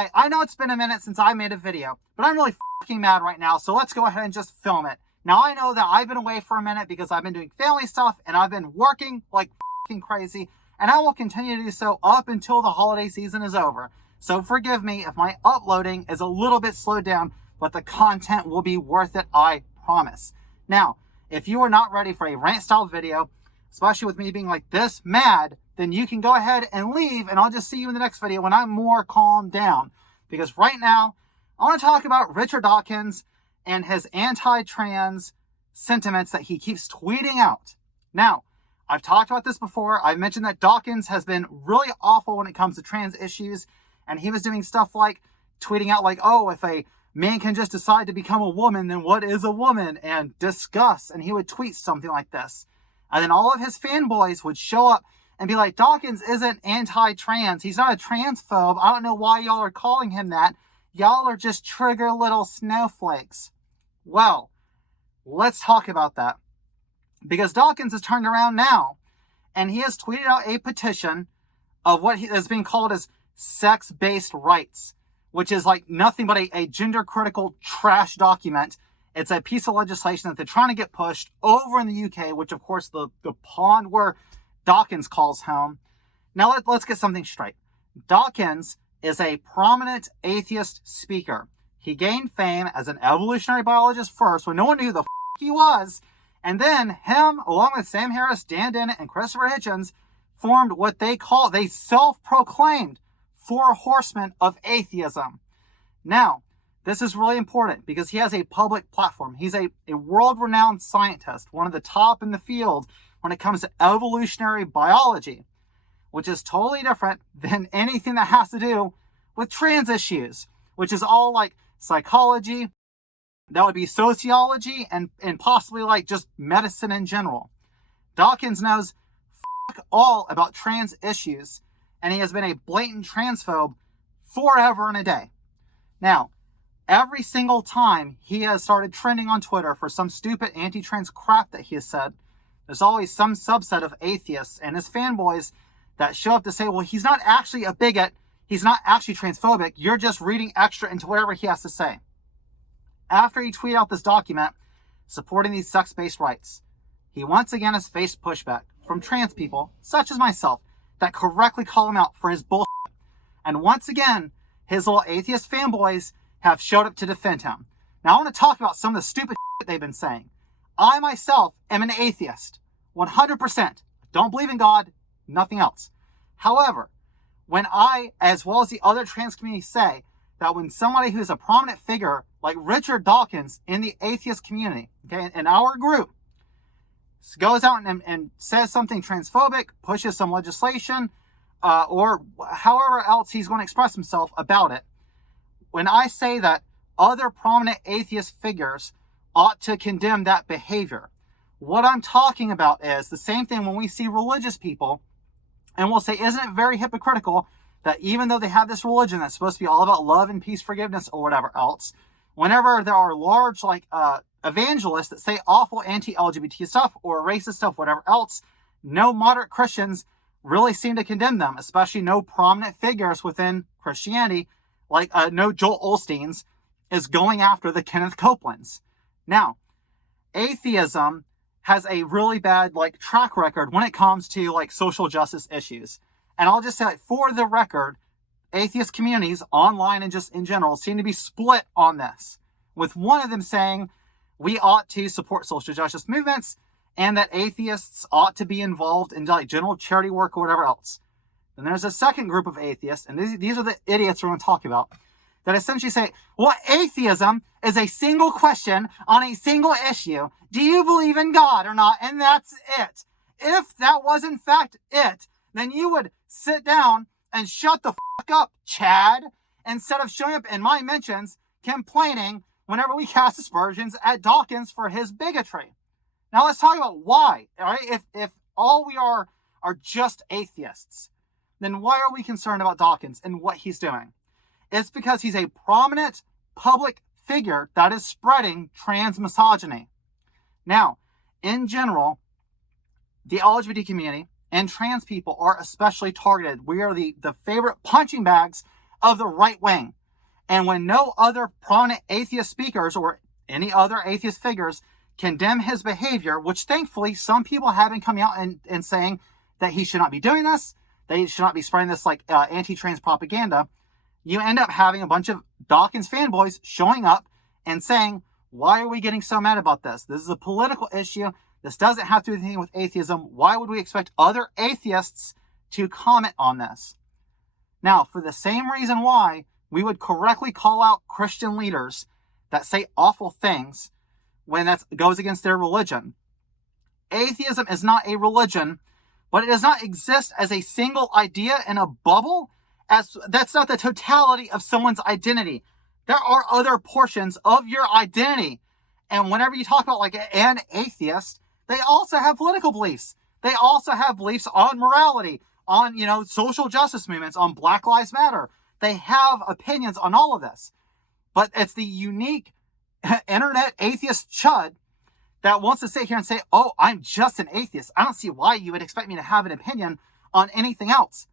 Alright, I know it's been a minute since I made a video, but I'm really fucking mad right now, so let's go ahead and just film it. Now I know that I've been away for a minute because I've been doing family stuff and I've been working like fucking crazy, and I will continue to do so up until the holiday season is over. So forgive me if my uploading is a little bit slowed down, but the content will be worth it, I promise. Now, if you are not ready for a rant style video, especially with me being like this mad, then you can go ahead and leave, and I'll just see you in the next video when I'm more calmed down. Because right now, I want to talk about Richard Dawkins and his anti-trans sentiments that he keeps tweeting out. Now, I've talked about this before. I've mentioned that Dawkins has been really awful when it comes to trans issues, and he was doing stuff like tweeting out like, oh, if a man can just decide to become a woman, then what is a woman? And discuss, and he would tweet something like this. And then all of his fanboys would show up and be like, Dawkins isn't anti-trans. He's not a transphobe. I don't know why y'all are calling him that. Y'all are just trigger little snowflakes. Well, let's talk about that. Because Dawkins has turned around now, and he has tweeted out a petition of what is being called as sex-based rights, which is like nothing but a gender-critical trash document. It's a piece of legislation that they're trying to get pushed over in the UK, which of course the pond where Dawkins calls home. Now let's get something straight. Dawkins is a prominent atheist speaker. He gained fame as an evolutionary biologist first, when no one knew who the he was. And then him, along with Sam Harris, Dan Dennett, and Christopher Hitchens, formed what they self-proclaimed Four Horsemen of Atheism. Now, this is really important because he has a public platform. He's a world-renowned scientist, one of the top in the field when it comes to evolutionary biology, which is totally different than anything that has to do with trans issues, which is all like psychology, that would be sociology, and possibly like just medicine in general. Dawkins knows all about trans issues, and he has been a blatant transphobe forever and a day. Now, every single time he has started trending on Twitter for some stupid anti-trans crap that he has said, there's always some subset of atheists and his fanboys that show up to say, well, he's not actually a bigot, he's not actually transphobic, you're just reading extra into whatever he has to say. After he tweeted out this document supporting these sex-based rights, he once again has faced pushback from trans people, such as myself, that correctly call him out for his bullshit. And once again, his little atheist fanboys have showed up to defend him. Now, I want to talk about some of the stupid shit they've been saying. I myself am an atheist, 100%. Don't believe in God, nothing else. However, when I, as well as the other trans community, say that when somebody who's a prominent figure like Richard Dawkins in the atheist community, okay, in our group, goes out and says something transphobic, pushes some legislation, or however else he's going to express himself about it, when I say that other prominent atheist figures ought to condemn that behavior, what I'm talking about is the same thing when we see religious people, and we'll say, isn't it very hypocritical that even though they have this religion that's supposed to be all about love and peace, forgiveness, or whatever else, whenever there are large evangelists that say awful anti-LGBT stuff or racist stuff, whatever else, no moderate Christians really seem to condemn them, especially no prominent figures within Christianity, like no Joel Osteens is going after the Kenneth Copelands. Now, atheism has a really bad track record when it comes to social justice issues. And I'll just say, for the record, atheist communities online and just in general seem to be split on this, with one of them saying we ought to support social justice movements and that atheists ought to be involved in general charity work or whatever else. Then there's a second group of atheists, and these are the idiots we're going to talk about, that essentially say, well, atheism is a single question on a single issue. Do you believe in God or not? And that's it. If that was in fact it, then you would sit down and shut the fuck up, Chad, instead of showing up in my mentions complaining whenever we cast aspersions at Dawkins for his bigotry. Now let's talk about why. All right? If all we are just atheists, then why are we concerned about Dawkins and what he's doing? It's because he's a prominent public figure that is spreading trans misogyny. Now, in general, the LGBT community and trans people are especially targeted. We are the favorite punching bags of the right wing. And when no other prominent atheist speakers or any other atheist figures condemn his behavior, which thankfully some people have been coming out and saying that he should not be doing this, that he should not be spreading this like anti-trans propaganda, you end up having a bunch of Dawkins fanboys showing up and saying, why are we getting so mad about this? This is a political issue. This doesn't have to do anything with atheism. Why would we expect other atheists to comment on this? Now, for the same reason why we would correctly call out Christian leaders that say awful things when that goes against their religion. Atheism is not a religion, but it does not exist as a single idea in a bubble. As that's not the totality of someone's identity. There are other portions of your identity. And whenever you talk about like an atheist, they also have political beliefs. They also have beliefs on morality, on, social justice movements, on Black Lives Matter. They have opinions on all of this. But it's the unique internet atheist chud that wants to sit here and say, oh, I'm just an atheist. I don't see why you would expect me to have an opinion on anything else.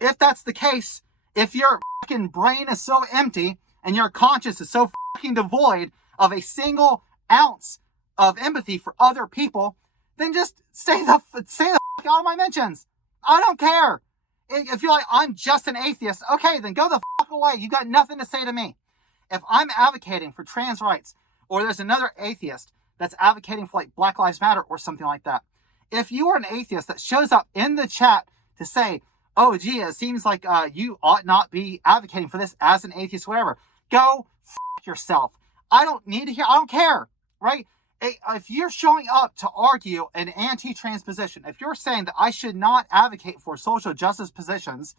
If that's the case, if your fucking brain is so empty and your conscience is so fucking devoid of a single ounce of empathy for other people, then just stay the fuck out of my mentions. I don't care. If you're like, I'm just an atheist, okay, then go the fuck away. You got nothing to say to me. If I'm advocating for trans rights, or there's another atheist that's advocating for like Black Lives Matter or something like that, if you are an atheist that shows up in the chat to say, oh, gee, it seems like you ought not be advocating for this as an atheist, whatever, go fuck yourself. I don't need to hear, I don't care, right? If you're showing up to argue an anti-trans position, if you're saying that I should not advocate for social justice positions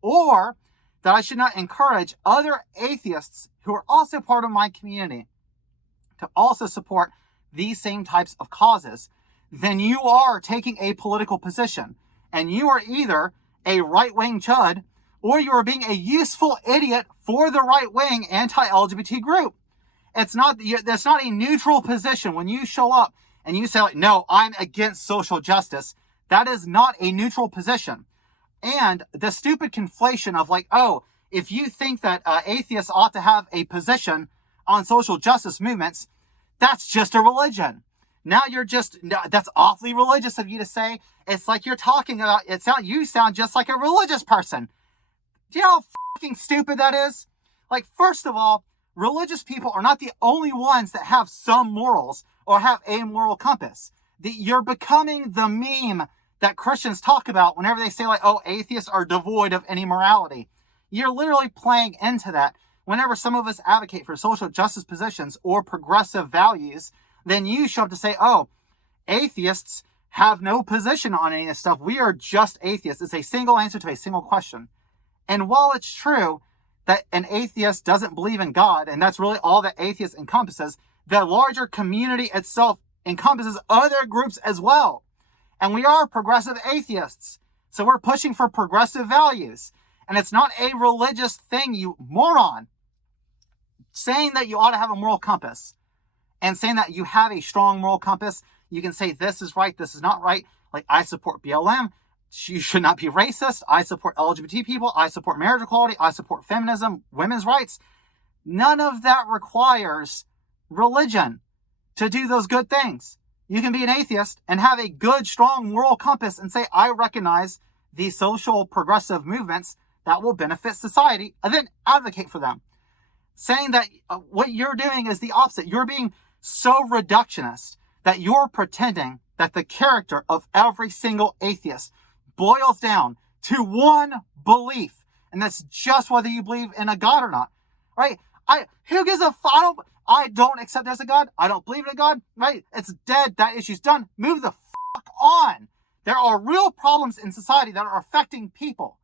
or that I should not encourage other atheists who are also part of my community to also support these same types of causes, then you are taking a political position. And you are either a right-wing chud or you are being a useful idiot for the right-wing anti-LGBT group. That's not a neutral position. When you show up and you say, like, no, I'm against social justice, that is not a neutral position. And the stupid conflation of like, oh, if you think that atheists ought to have a position on social justice movements, that's just a religion. Now that's awfully religious of you to say. It's like you're talking about, you sound just like a religious person. Do you know how fucking stupid that is? Like, first of all, religious people are not the only ones that have some morals or have a moral compass. You're becoming the meme that Christians talk about whenever they say like, oh, atheists are devoid of any morality. You're literally playing into that. Whenever some of us advocate for social justice positions or progressive values, then you show up to say, oh, atheists have no position on any of this stuff. We are just atheists. It's a single answer to a single question. And while it's true that an atheist doesn't believe in God, and that's really all that atheist encompasses, the larger community itself encompasses other groups as well. And we are progressive atheists. So we're pushing for progressive values. And it's not a religious thing, you moron. Saying that you ought to have a moral compass and saying that you have a strong moral compass, you can say this is right, this is not right. Like, I support BLM. You should not be racist. I support LGBT people. I support marriage equality. I support feminism, women's rights. None of that requires religion to do those good things. You can be an atheist and have a good, strong moral compass and say, I recognize these social progressive movements that will benefit society, and then advocate for them. Saying that what you're doing is the opposite. You're being so reductionist that you're pretending that the character of every single atheist boils down to one belief, and that's just whether you believe in a God or not, right? Who gives a fuck? I don't accept there's a God. I don't believe in a God, right? It's dead. That issue's done. Move the fuck on. There are real problems in society that are affecting people,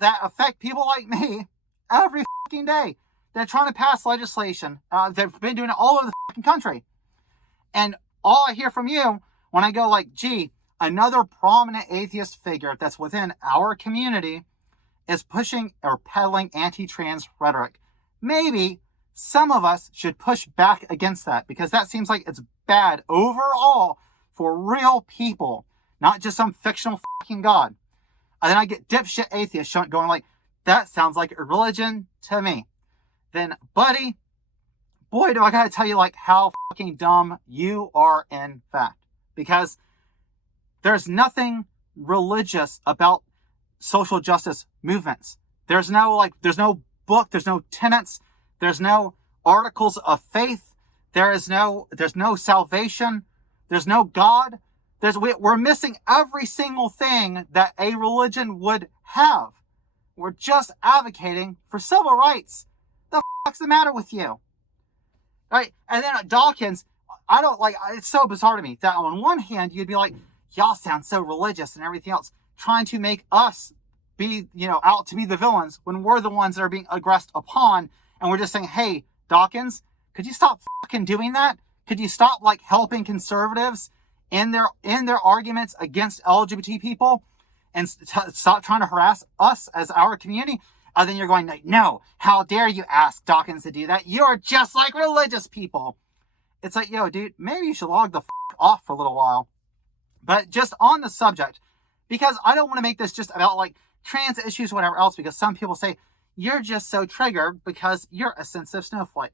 that affect people like me every fucking day. They're trying to pass legislation. They've been doing it all over the fucking country. And all I hear from you when I go like, gee, another prominent atheist figure that's within our community is pushing or peddling anti-trans rhetoric. Maybe some of us should push back against that, because that seems like it's bad overall for real people, not just some fictional fucking God. And then I get dipshit atheists going like, That sounds like a religion to me. Then, buddy, boy, do I gotta tell you, like, how fucking dumb you are, in fact. Because there's nothing religious about social justice movements. There's no book, there's no tenets, there's no articles of faith, there's no salvation, there's no God. We're missing every single thing that a religion would have. We're just advocating for civil rights. The fuck's the matter with you? Right? And then Dawkins, it's so bizarre to me that on one hand, you'd be like, y'all sound so religious and everything else, trying to make us be, out to be the villains when we're the ones that are being aggressed upon. And we're just saying, hey, Dawkins, could you stop fucking doing that? Could you stop helping conservatives in their arguments against LGBT people and stop trying to harass us as our community? And then you're going, no, how dare you ask Dawkins to do that? You're just like religious people. It's like, yo, dude, maybe you should log the off for a little while. But just on the subject, because I don't want to make this just about trans issues, whatever else, because some people say, you're just so triggered because you're a sensitive snowflake.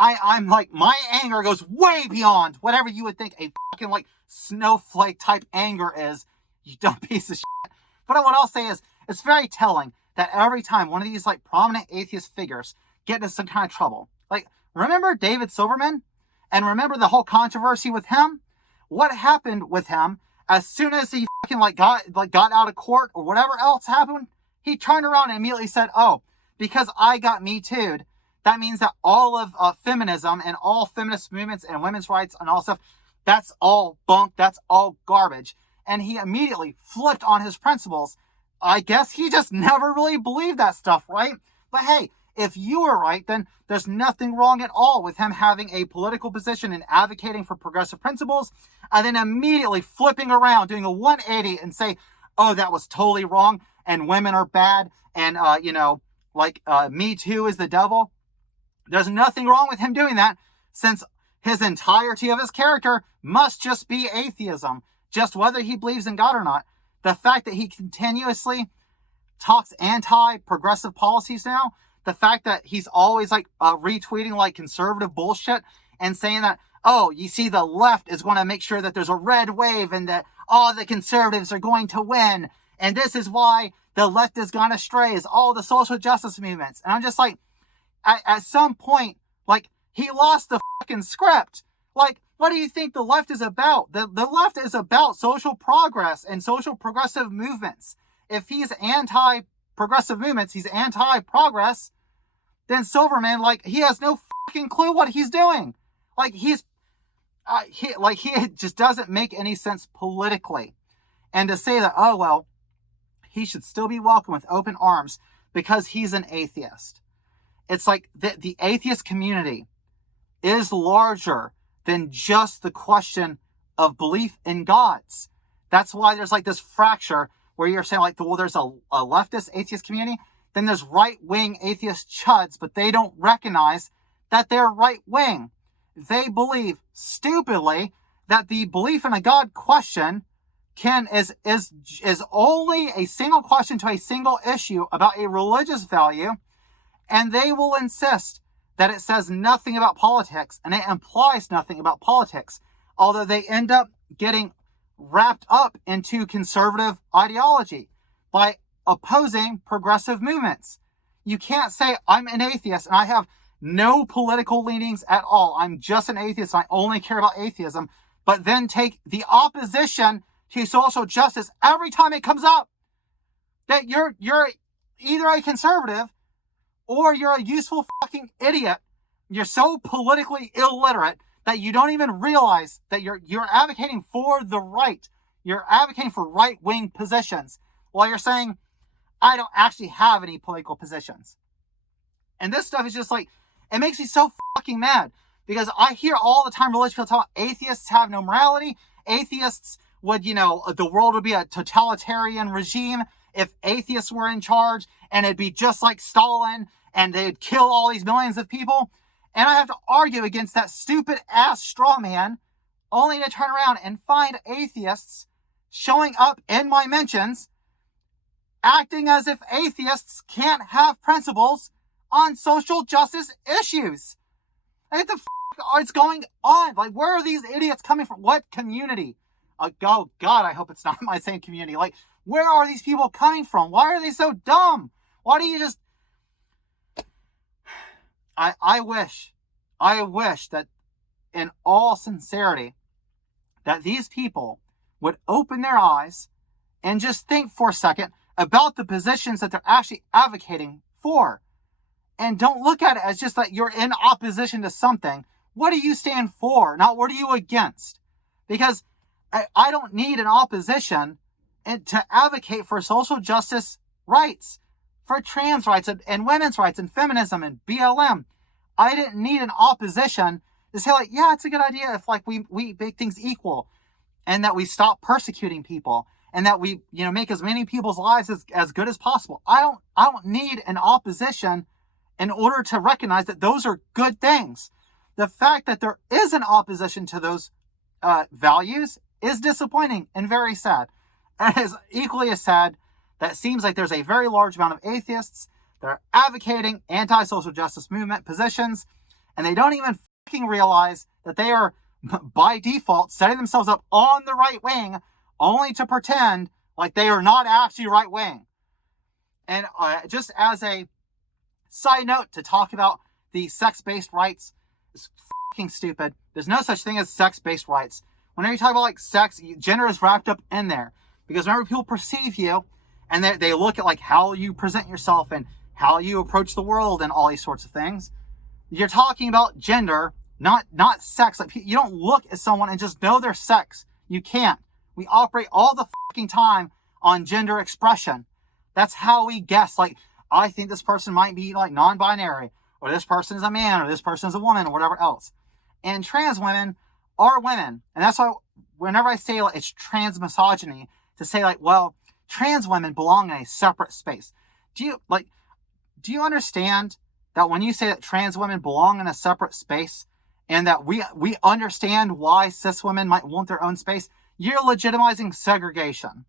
I'm my anger goes way beyond whatever you would think a fucking snowflake type anger is, you dumb piece of shit. But what I'll say is, it's very telling that every time one of these prominent atheist figures get into some kind of trouble, remember David Silverman? And remember the whole controversy with him? What happened with him as soon as he fucking got out of court or whatever else happened? He turned around and immediately said, oh, because I got Me Too'd, that means that all of feminism and all feminist movements and women's rights and all stuff, that's all bunk, that's all garbage. And he immediately flipped on his principles. I guess he just never really believed that stuff, right? But hey, if you were right, then there's nothing wrong at all with him having a political position and advocating for progressive principles, and then immediately flipping around, doing a 180 and say, oh, that was totally wrong, and women are bad, and, Me Too is the devil. There's nothing wrong with him doing that, since his entirety of his character must just be atheism, just whether he believes in God or not. The fact that he continuously talks anti-progressive policies now, the fact that he's always retweeting conservative bullshit and saying that, oh, you see, the left is going to make sure that there's a red wave and that all the conservatives are going to win. And this is why the left has gone astray, is all the social justice movements. And I'm just at some point, he lost the fucking script. What do you think the left is about? The left is about social progress and social progressive movements. If he's anti-progressive movements, he's anti-progress, then Silverman, he has no fucking clue what he's doing. He just doesn't make any sense politically. And to say that, oh, well, he should still be welcomed with open arms because he's an atheist. It's the atheist community is larger than just the question of belief in gods. That's why there's this fracture where you're saying there's a leftist atheist community, then there's right-wing atheist chuds, but they don't recognize that they're right-wing. They believe stupidly that the belief in a God question is only a single question to a single issue about a religious value, and they will insist that it says nothing about politics and it implies nothing about politics, although they end up getting wrapped up into conservative ideology by opposing progressive movements. You can't say I'm an atheist and I have no political leanings at all. I'm just an atheist and I only care about atheism, but then take the opposition to social justice every time it comes up. That you're either a conservative or you're a useful fucking idiot. You're so politically illiterate that you don't even realize that you're advocating for the right. You're advocating for right-wing positions while you're saying, I don't actually have any political positions. And this stuff is just it makes me so fucking mad because I hear all the time religious people talk about atheists have no morality. Atheists would, the world would be a totalitarian regime if atheists were in charge, and it'd be just like Stalin and they'd kill all these millions of people. And I have to argue against that stupid ass straw man only to turn around and find atheists showing up in my mentions acting as if atheists can't have principles on social justice issues. Like, what the is going on? Like, where are these idiots coming from? What community? Oh, God, I hope it's not my same community. Like, where are these people coming from? Why are they so dumb? Why do you just... I wish that, in all sincerity, that these people would open their eyes and just think for a second about the positions that they're actually advocating for. And don't look at it as just that you're in opposition to something. What do you stand for? Not what are you against? Because I don't need an opposition to advocate for social justice rights, for trans rights and women's rights and feminism and BLM. I didn't need an opposition to say, like, yeah, it's a good idea if, like, we make things equal and that we stop persecuting people and that we, make as many people's lives as good as possible. I don't need an opposition in order to recognize that those are good things. The fact that there is an opposition to those values is disappointing and very sad. And it is equally as sad that it seems like there's a very large amount of atheists that are advocating anti-social justice movement positions, and they don't even fucking realize that they are, by default, setting themselves up on the right wing only to pretend like they are not actually right wing. And just as a side note, to talk about the sex-based rights is fucking stupid. There's no such thing as sex-based rights. Whenever you talk about, like, sex, gender is wrapped up in there. Because whenever people perceive you, and they look at, like, how you present yourself and how you approach the world and all these sorts of things, you're talking about gender, not sex. Like, you don't look at someone and just know their sex. You can't. We operate all the fucking time on gender expression. That's how we guess. Like, I think this person might be, like, non-binary, or this person is a man, or this person is a woman, or whatever else. And trans women are women. And that's why whenever I say, like, it's trans misogyny, to say, like, well, trans women belong in a separate space. Do you understand that when you say that trans women belong in a separate space, and that we understand why cis women might want their own space, you're legitimizing segregation.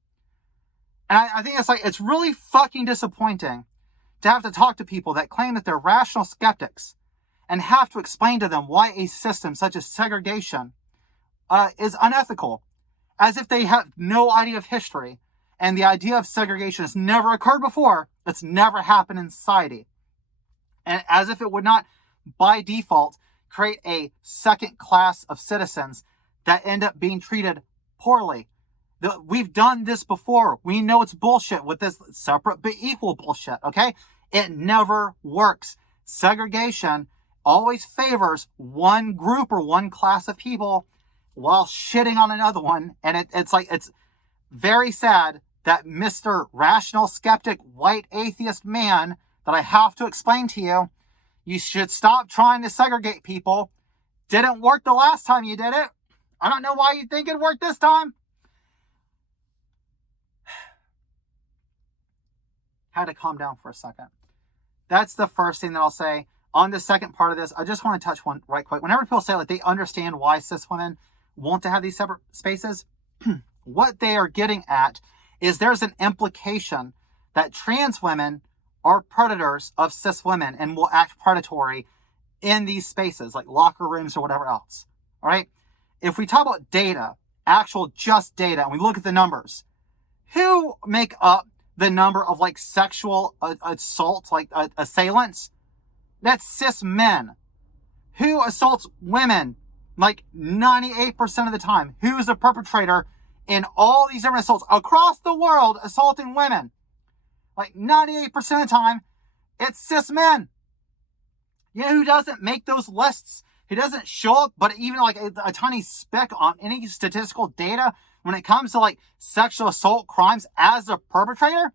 And I think it's really fucking disappointing to have to talk to people that claim that they're rational skeptics and have to explain to them why a system such as segregation is unethical, as if they have no idea of history and the idea of segregation has never occurred before. It's never happened in society. And as if it would not, by default, create a second class of citizens that end up being treated poorly. We've done this before. We know it's bullshit with this separate but equal bullshit, okay? It never works. Segregation always favors one group or one class of people while shitting on another one. And it's very sad that Mr. Rational Skeptic White Atheist man that I have to explain to you, you should stop trying to segregate people. Didn't work the last time you did it. I don't know why you think it worked this time. Had to calm down for a second. That's the first thing that I'll say. On the second part of this, I just want to touch one right quick. Whenever people say, like, they understand why cis women want to have these separate spaces, what they are getting at is there's an implication that trans women are predators of cis women and will act predatory in these spaces, like locker rooms or whatever else. All right? If we talk about data, actual just data, and we look at the numbers, who make up the number of, like, sexual assaults, like assailants? That's cis men. Who assaults women? Like 98% of the time. Who's the perpetrator in all these different assaults across the world assaulting women? Like 98% of the time, it's cis men. You know who doesn't make those lists? Who doesn't show up, but even like a tiny speck on any statistical data when it comes to, like, sexual assault crimes as a perpetrator?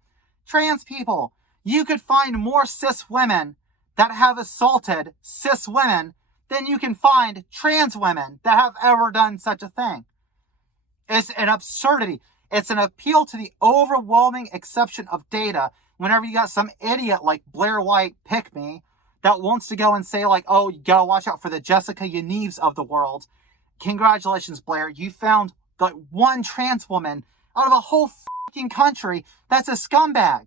Trans people. You could find more cis women that have assaulted cis women than you can find trans women that have ever done such a thing. It's an absurdity. It's an appeal to the overwhelming exception of data whenever you got some idiot like Blair White pick me that wants to go and say, like, oh, you gotta watch out for the Jessica Yanivs of the world. Congratulations, Blair. You found the one trans woman out of a whole fucking country that's a scumbag.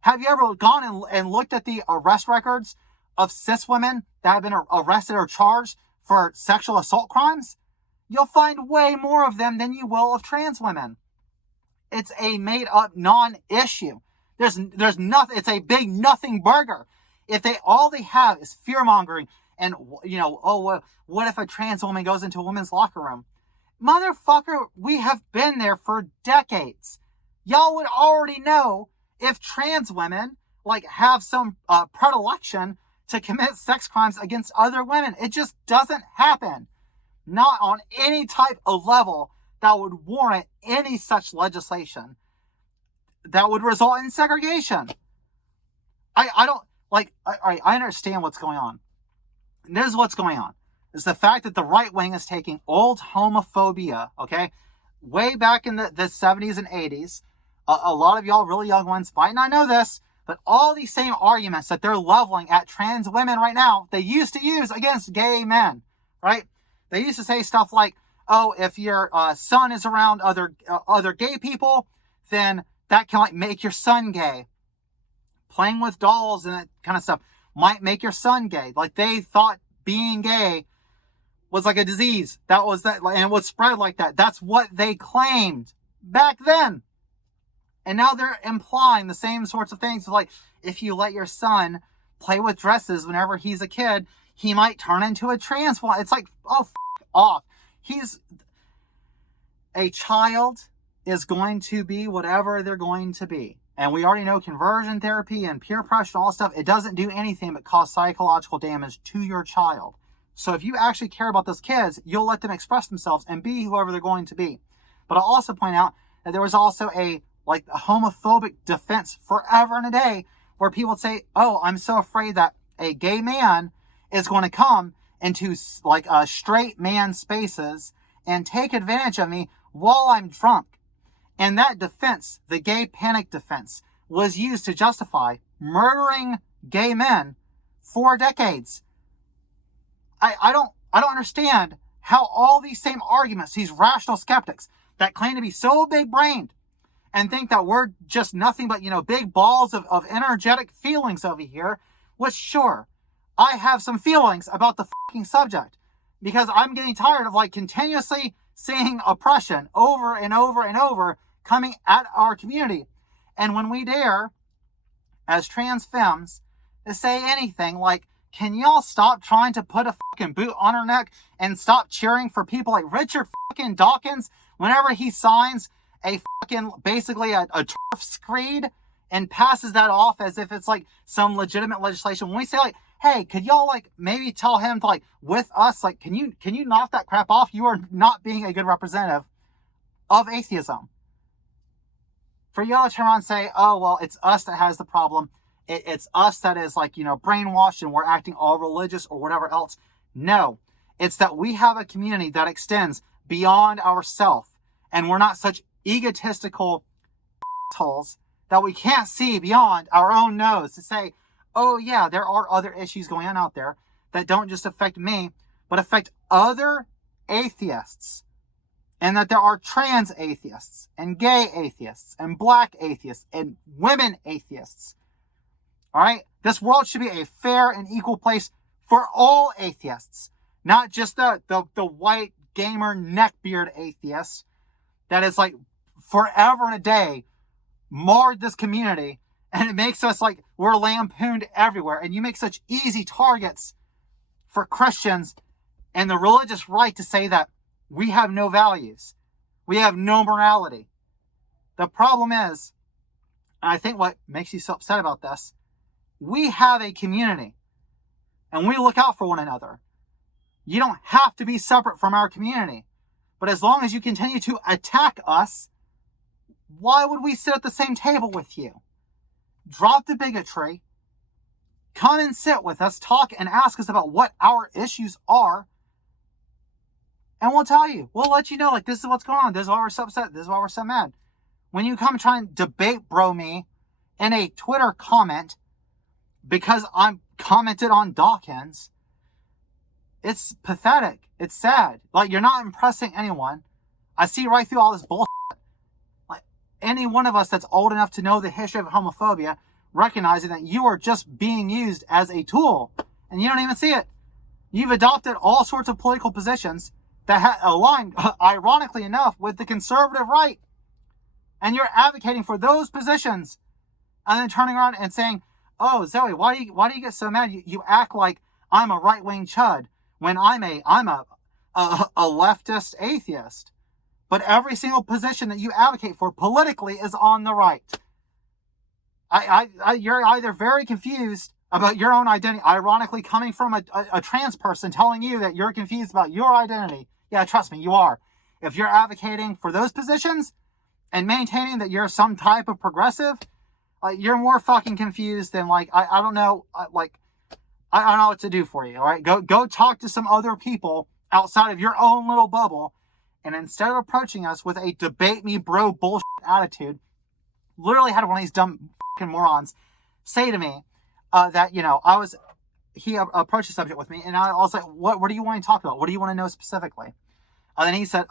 Have you ever gone and looked at the arrest records of cis women that have been arrested or charged for sexual assault crimes? You'll find way more of them than you will of trans women. It's a made-up non-issue. There's nothing. It's a big nothing burger. If all they have is fear-mongering and, what if a trans woman goes into a women's locker room? Motherfucker, we have been there for decades. Y'all would already know if trans women, have some predilection to commit sex crimes against other women. It just doesn't happen. Not on any type of level that would warrant any such legislation that would result in segregation. I understand what's going on. And this is what's going on. It's the fact that the right wing is taking old homophobia, okay? Way back in the 70s and 80s, a lot of y'all really young ones might not know this, but all these same arguments that they're leveling at trans women right now, they used to use against gay men, right? They used to say stuff like, oh, if your son is around other gay people, then that can make your son gay. Playing with dolls and that kind of stuff might make your son gay. They thought being gay was like a disease. That was that, and it would spread like that. That's what they claimed back then. And now they're implying the same sorts of things. If you let your son play with dresses whenever he's a kid, he might turn into a trans one. It's oh, f*** off. A child is going to be whatever they're going to be. And we already know conversion therapy and peer pressure and all stuff, it doesn't do anything but cause psychological damage to your child. So if you actually care about those kids, you'll let them express themselves and be whoever they're going to be. But I'll also point out that there was also a homophobic defense forever and a day where people would say, oh, I'm so afraid that a gay man is going to come into straight man spaces and take advantage of me while I'm drunk. And that defense, the gay panic defense, was used to justify murdering gay men for decades. I don't understand how all these same arguments, these rational skeptics that claim to be so big-brained and think that we're just nothing but, big balls of energetic feelings over here, which sure, I have some feelings about the fucking subject because I'm getting tired of continuously seeing oppression over and over and over coming at our community. And when we dare, as trans femmes, to say anything can y'all stop trying to put a fucking boot on her neck and stop cheering for people like Richard fucking Dawkins whenever he signs a fucking, basically a turf screed and passes that off as if it's some legitimate legislation. When we say hey, could y'all maybe tell him to with us, can you knock that crap off? You are not being a good representative of atheism. For y'all to turn around and say, oh, well, it's us that has the problem. It's us that is brainwashed and we're acting all religious or whatever else. No, it's that we have a community that extends beyond ourself. And we're not such egotistical assholes that we can't see beyond our own nose to say, oh yeah, there are other issues going on out there that don't just affect me, but affect other atheists. And that there are trans atheists and gay atheists and black atheists and women atheists. All right? This world should be a fair and equal place for all atheists, not just the white gamer neckbeard atheists that is forever and a day marred this community, and it makes us we're lampooned everywhere, and you make such easy targets for Christians and the religious right to say that we have no values. We have no morality. The problem is, and I think what makes you so upset about this, we have a community and we look out for one another. You don't have to be separate from our community. But as long as you continue to attack us, why would we sit at the same table with you? Drop the bigotry. Come and sit with us, talk and ask us about what our issues are. And we'll tell you. We'll let you know, this is what's going on. This is why we're so upset. This is why we're so mad. When you come try and debate bro me in a Twitter comment because I'm commented on Dawkins, it's pathetic. It's sad. You're not impressing anyone. I see right through all this bullshit. any one of us that's old enough to know the history of homophobia, recognizing that you are just being used as a tool, and you don't even see it. You've adopted all sorts of political positions that align, ironically enough, with the conservative right. And you're advocating for those positions, and then turning around and saying, "Oh, Zoe, why do you get so mad? You act like I'm a right-wing chud when I'm a leftist atheist." But every single position that you advocate for politically is on the right. You're either very confused about your own identity, ironically coming from a trans person telling you that you're confused about your identity. Yeah, trust me, you are. If you're advocating for those positions and maintaining that you're some type of progressive, you're more fucking confused than, like, I don't know, I don't know what to do for you, all right? Go talk to some other people outside of your own little bubble, and instead of approaching us with a debate me bro bullshit attitude, literally had one of these dumb fucking morons say to me that, he approached the subject with me, and I was like, what do you want to talk about? What do you want to know specifically? And then he said,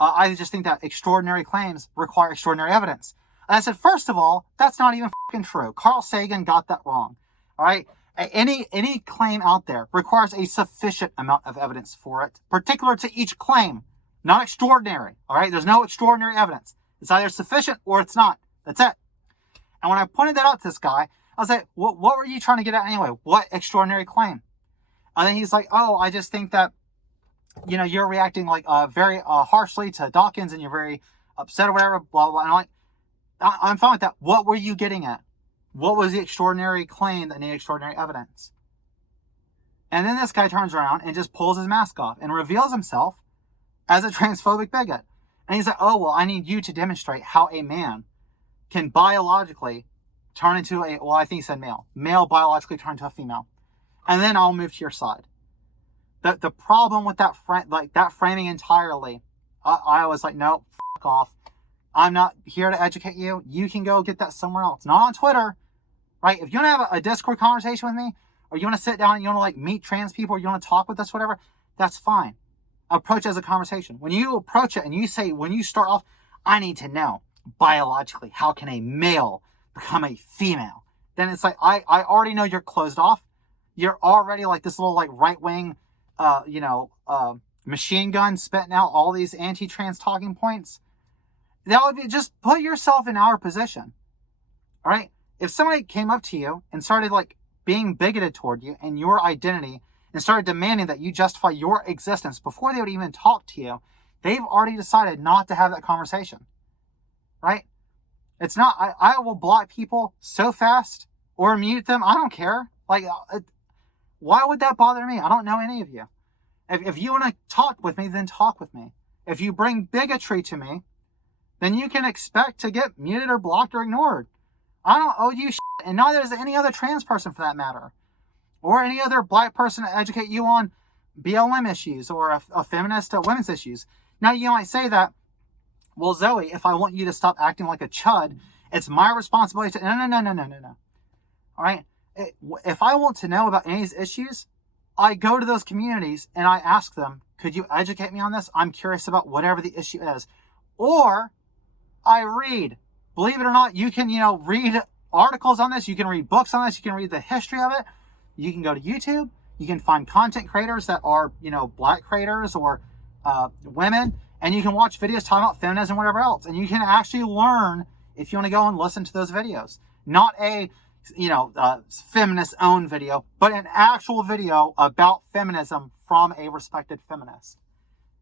I just think that extraordinary claims require extraordinary evidence. And I said, first of all, that's not even fucking true. Carl Sagan got that wrong. All right? Any claim out there requires a sufficient amount of evidence for it, particular to each claim, not extraordinary. All right? There's no extraordinary evidence. It's either sufficient or it's not. That's it. And when I pointed that out to this guy, I was like, what were you trying to get at anyway? What extraordinary claim? And then he's like, I just think that, you're reacting like very harshly to Dawkins, and you're very upset or whatever, blah, blah, blah. And I'm like, I'm fine with that. What were you getting at? What was the extraordinary claim that needed extraordinary evidence? And then this guy turns around and just pulls his mask off and reveals himself as a transphobic bigot. And he's like, I need you to demonstrate how a man can biologically turn into I think he said male biologically turn into a female. And then I'll move to your side. The problem with that framing entirely, I was like, no, fuck off. I'm not here to educate you. You can go get that somewhere else. Not on Twitter, right? If you want to have a Discord conversation with me, or you want to sit down and you want to meet trans people, or you want to talk with us, whatever, that's fine. Approach it as a conversation. When you approach it and you say, when you start off, I need to know biologically, how can a male become a female? Then it's like, I already know you're closed off. You're already like this little right-wing, machine gun spitting out all these anti-trans talking points. That would be, just put yourself in our position. All right? If somebody came up to you and started being bigoted toward you and your identity, and started demanding that you justify your existence before they would even talk to you, they've already decided not to have that conversation. Right? It's not, I will block people so fast or mute them. I don't care. Why would that bother me? I don't know any of you. If you want to talk with me, then talk with me. If you bring bigotry to me, then you can expect to get muted or blocked or ignored. I don't owe you shit, and neither does any other trans person for that matter. Or any other black person to educate you on BLM issues or a feminist women's issues. Now you might say that, well, Zoe, if I want you to stop acting like a chud, it's my responsibility to... No. All right? If I want to know about any of these issues, I go to those communities and I ask them, could you educate me on this? I'm curious about whatever the issue is. Or I read. Believe it or not, you can, read articles on this. You can read books on this. You can read the history of it. You can go to YouTube. You can find content creators that are, black creators or women. And you can watch videos talking about feminism and whatever else. And you can actually learn if you want to go and listen to those videos. Not a, feminist-owned video, but an actual video about feminism from a respected feminist.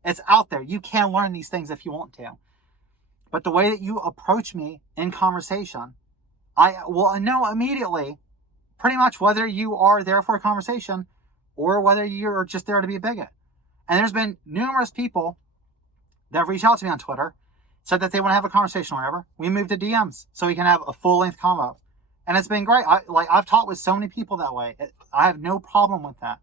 It's out there. You can learn these things if you want to. But the way that you approach me in conversation, I will know immediately pretty much whether you are there for a conversation or whether you're just there to be a bigot. And there's been numerous people that have reached out to me on Twitter, said that they want to have a conversation or whatever. We moved to DMs so we can have a full-length convo. And it's been great. I've talked with so many people that way. I have no problem with that.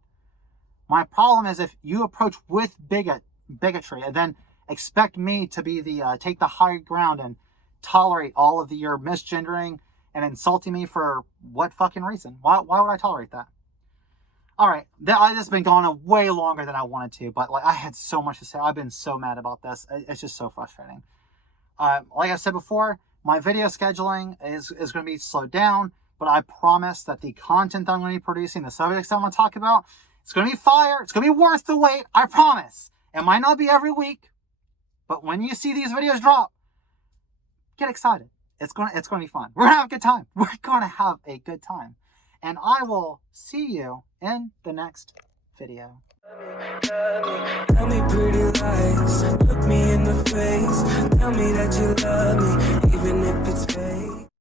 My problem is if you approach with bigotry and then expect me to be take the high ground and tolerate all of your misgendering and insulting me for what fucking reason? Why would I tolerate that? All right, this has been going on way longer than I wanted to, but I had so much to say. I've been so mad about this. It's just so frustrating. Like I said before, My video scheduling is going to be slowed down, but I promise that the content that I'm going to be producing, the subjects I'm going to talk about, it's going to be fire. It's going to be worth the wait. I promise. It might not be every week, but when you see these videos drop, get excited. It's going to be fun. We're going to have a good time. We're going to have a good time. And I will see you in the next video. Tell me pretty lies, look me in the face. Tell me that you love me, even if it's fake.